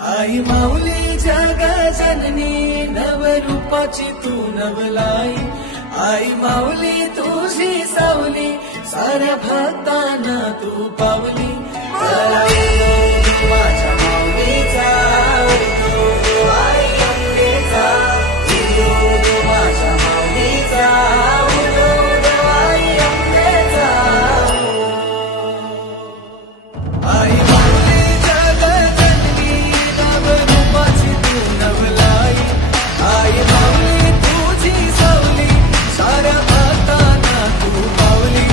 आई माऊली जग जननी नवरूपाची तू नवलाई। आई माऊली तुझी सावली साऱ्या भक्तांना तू पावली। माझ्या माऊलीचा आई अंबेचा माझ्या माऊलीचा आई अंबेचा। आई माऊली जग जननी नवरूपाची तू नवलाई। आई माऊली तुझी सावली साऱ्या भक्तांना तू पावली।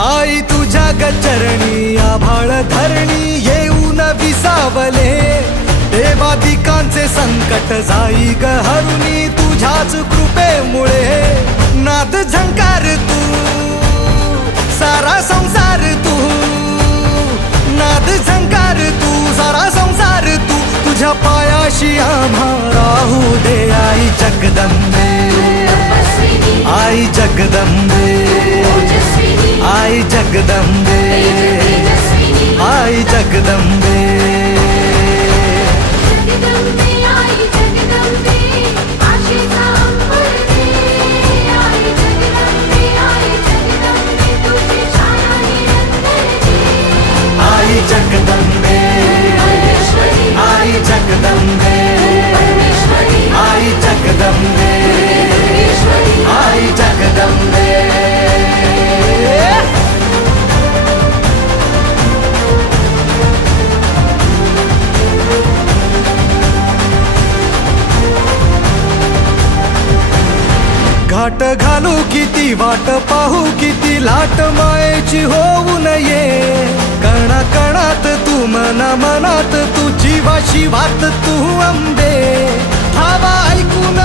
आई तुझ्या गचरणी आभाळ धरणी येऊन विसावले। देवादिकांचे संकट जाई ग हरुणी तुझ्याच कृपेमुळे। नाद झंकार तू सारा संसार तू, नाद झंकार तू सारा संसार तू। तुझ्या पायाशी आम्हा राहू दे आई जगदंबे। आई जगदंबे आई जगदंबे आई जगदंबे। आई जगदंबे आई जगदंबे आई जगदंबे आई जगदंबे। घाट घालू किती वाट पाहू किती लाट मायेची होऊ नये। कणा कणात तू मना मनात तू जीवा शिवात तू अंबे। धावा ऐकून